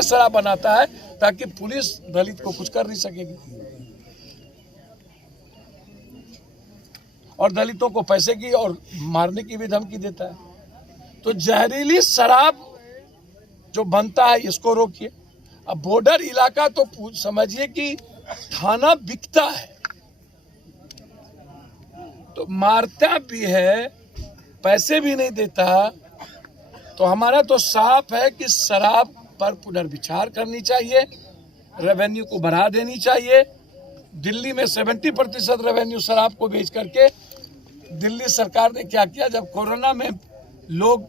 इसलिए शराब बनाता है ताकि पुलिस दलित को कुछ कर नहीं सकेगी और दलितों को पैसे की और मारने की भी धमकी देता है। तो जहरीली शराब जो बनता है इसको रोकिए। अब बॉर्डर इलाका तो समझिए कि थाना बिकता है, तो मारता भी है, पैसे भी नहीं देता। तो हमारा तो साफ है कि शराब पर पुनर्विचार करनी चाहिए, रेवेन्यू को बढ़ा देनी चाहिए। दिल्ली में 70% रेवेन्यू शराब को बेच करके दिल्ली सरकार ने क्या किया, जब कोरोना में लोग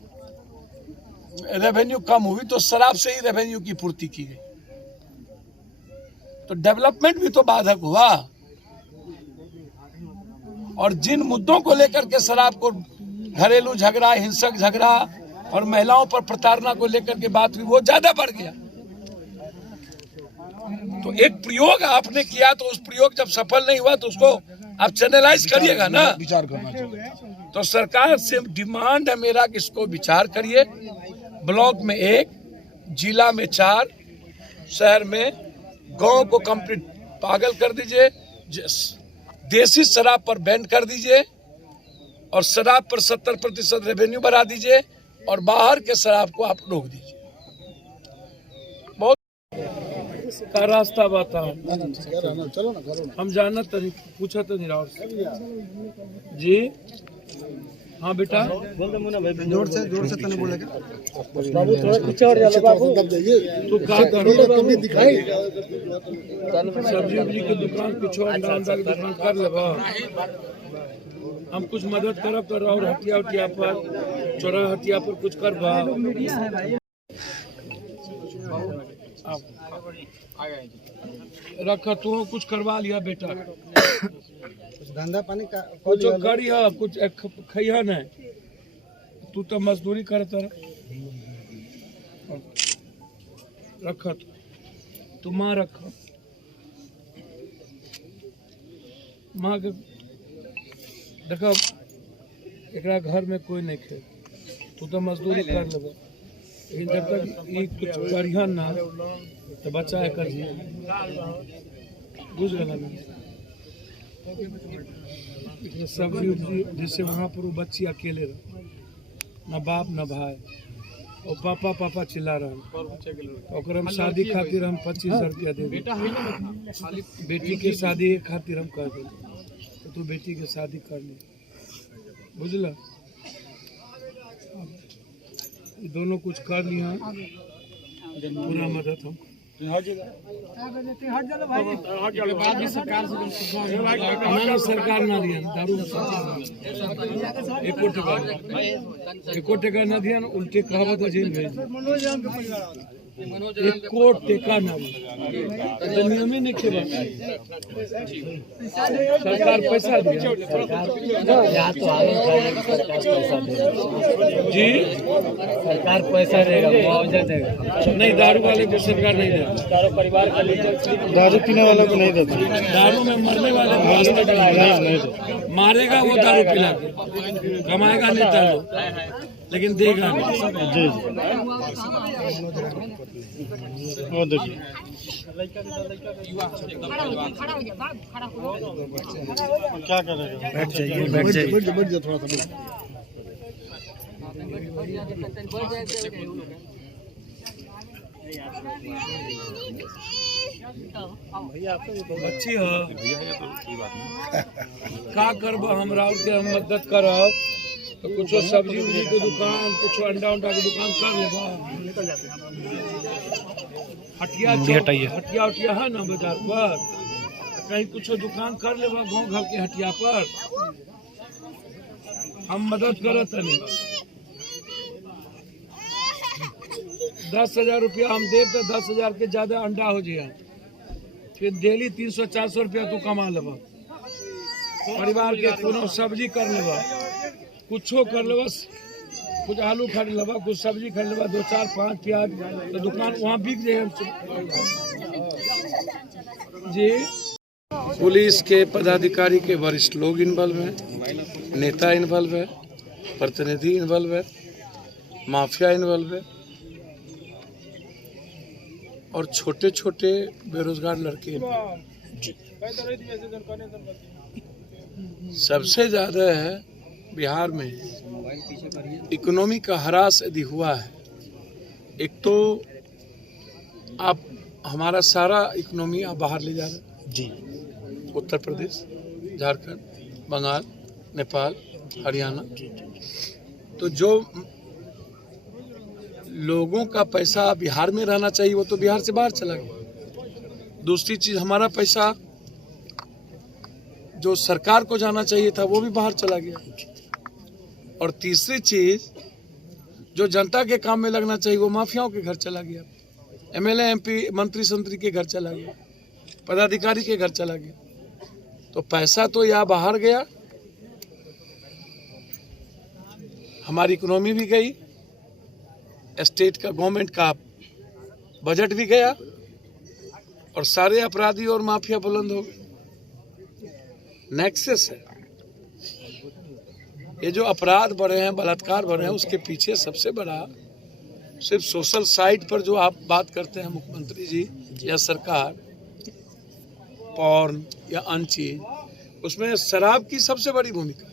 रेवेन्यू कम हुई तो शराब से ही रेवेन्यू की पूर्ति की गई, तो डेवलपमेंट भी तो बाधक हुआ। और जिन मुद्दों को लेकर के शराब को, घरेलू झगड़ा, हिंसक झगड़ा और महिलाओं पर प्रताड़ना को लेकर के बात हुई, वो ज्यादा बढ़ गया। तो एक प्रयोग आपने किया, तो उस प्रयोग जब सफल नहीं हुआ तो उसको आप चैनलाइज करिएगा ना, विचार करना चाहिए। तो सरकार से डिमांड है मेरा कि इसको विचार करिए। ब्लॉक में 1, जिला में 4, शहर में, गांव को कंप्लीट पागल कर दीजिए। देसी शराब पर बैन कर दीजिए और शराब पर 70% रेवेन्यू बढ़ा दीजिए और बाहर के शराब को आप रोक दीजिए। बहुत का रास्ता बताओ, हम जानत तो नहीं, पूछा तो नहीं राव जी। हाँ बेटा, जोर से तने बोलेगा बाबू, थोड़ा पीछे हट जा बाबू। तू का करो, कमी दिखाई सब्जी उब्जी की दुकान, कुछ अंडा की दुकान कर लेबा। हम कुछ मदद करब तो और हटिया उटिया पर, चौरा हटिया पर कुछ करबा। रखा तू कुछ करवा लिया बेटा, धंधा पानी का कुछ करिया, कुछ खैया नहीं। तू तो मजदूरी करता रखा, तू माँ रखा, माँ के देखा एकरा घर में कोई नहीं खे, तू तो मजदूरी कर लेबा। लेकिन जब तक ये कुछ करिया ना तो बच्चा है कर बुझ गया ना। सब्जी उब्जी जैसे वहाँ पर वो बच्ची अकेले रहे, ना बाप ना भाई, और पापा चिल्ला रहे हैं। हम शादी खातिर हम 25,000 रुपया दे दें, बेटी के शादी खातिर हम कर दें, तो तू बेटी के शादी कर ले, बुझला। दोनों कुछ कर लिया, पूरा मदद हम सरकार ना दिया, दारू एको टका ना दिया, उल्टे कहा तो जेल भेज, एको टका ना दिया, नियम ही नहीं खेला। सरकार पैसा दिया जी, सरकार पैसा देगा, मुआवजा देगा। नहीं, दारू वाले को सरकार नहीं देगा, परिवार का दारू पीने वालों को नहीं देता, दारू में मरने वाले नहीं मारेगा वो, दारू पिला कमाएगा नेता लोग, लेकिन देगा जी। वो देखिए क्या करेगा, बैठ जाइए थोड़ा सा। अच्छी हो का करब, हमरा के हम मदद करब, तो कुछ सब्जी उब्जी की दुकान, कुछ अंडा की दुकान कर लेबा। हटिया उटिया है ना बाजार पर, कहीं कुछ दुकान कर लेबा गाँव घर के हटिया पर, हम मदद करत नहीं। 10,000 रुपया हम देव तो 10,000 के ज्यादा अंडा हो जाए, फिर डेली 300-400 रुपया तू कमा लेबा, परिवार के कोनो सब्जी कर लेबा, कुछो कर लेबा, कुछ आलू खरीद लेबा, कुछ सब्जी खरीद लेबा, 2-4-5 प्याज, तो दुकान वहाँ बिक जाए जी। पुलिस के पदाधिकारी के वरिष्ठ लोग इन्वॉल्व हैं, नेता इन्वॉल्व है, प्रतिनिधि इन्वॉल्व है, माफिया इन्वॉल्व है। और छोटे छोटे बेरोजगार लड़के सबसे ज़्यादा है बिहार में। इकोनॉमी का ह्रास यदि हुआ है, एक तो आप हमारा सारा इकोनॉमी आप बाहर ले जा रहे हैं जी, उत्तर प्रदेश, झारखंड, बंगाल, नेपाल, हरियाणा। तो जो लोगों का पैसा बिहार में रहना चाहिए वो तो बिहार से बाहर चला गया। दूसरी चीज़, हमारा पैसा जो सरकार को जाना चाहिए था वो भी बाहर चला गया। और तीसरी चीज़, जो जनता के काम में लगना चाहिए वो माफियाओं के घर चला गया। एमएलए, एमपी, मंत्री संतरी के घर चला गया, पदाधिकारी के घर चला गया। तो पैसा तो या बाहर गया, हमारी इकोनॉमी भी गई, स्टेट का गवर्नमेंट का बजट भी गया, और सारे अपराधी और माफिया बुलंद हो गए। नेक्सस है, ये जो अपराध बढ़े हैं, बलात्कार बढ़े हैं, उसके पीछे सबसे बड़ा सिर्फ सोशल साइट पर जो आप बात करते हैं मुख्यमंत्री जी या सरकार, पॉर्न या अन्य चीज, उसमें शराब की सबसे बड़ी भूमिका।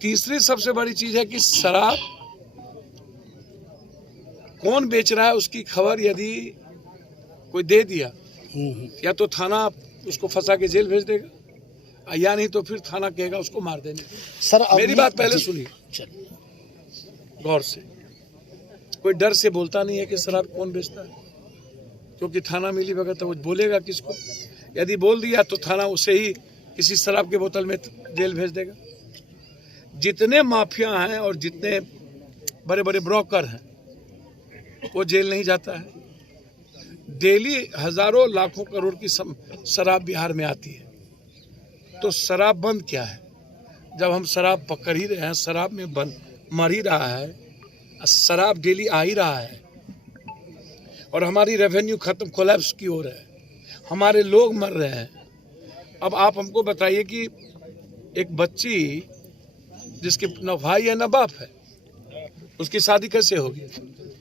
तीसरी सबसे बड़ी चीज है कि शराब कौन बेच रहा है उसकी खबर यदि कोई दे दिया, या तो थाना उसको फंसा के जेल भेज देगा, या नहीं तो फिर थाना कहेगा उसको मार देने। सर मेरी बात पहले सुनिए गौर से। कोई डर से बोलता नहीं है कि शराब कौन बेचता है, क्योंकि थाना मिली भगत तो वो बोलेगा किसको। यदि बोल दिया तो थाना उसे ही किसी शराब के बोतल में जेल भेज देगा। जितने माफिया हैं और जितने बड़े बड़े ब्रोकर हैं वो जेल नहीं जाता है। डेली हजारों लाखों करोड़ की शराब बिहार में आती है। तो शराब बंद क्या है? जब हम शराब पकड़ ही रहे हैं, शराब में बंद मर ही रहा है, शराब डेली आ ही रहा है, और हमारी रेवेन्यू खत्म, कोलैप्स की ओर है, हमारे लोग मर रहे हैं। अब आप हमको बताइए कि एक बच्ची जिसके न भाई है न बाप है, उसकी शादी कैसे होगी?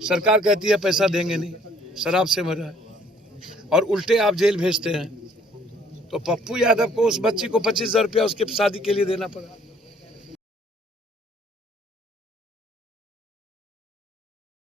सरकार कहती है पैसा देंगे नहीं, शराब से मर रहा है, और उल्टे आप जेल भेजते हैं। तो पप्पू यादव को उस बच्ची को 25,000 रुपया उसके शादी के लिए देना पड़ा।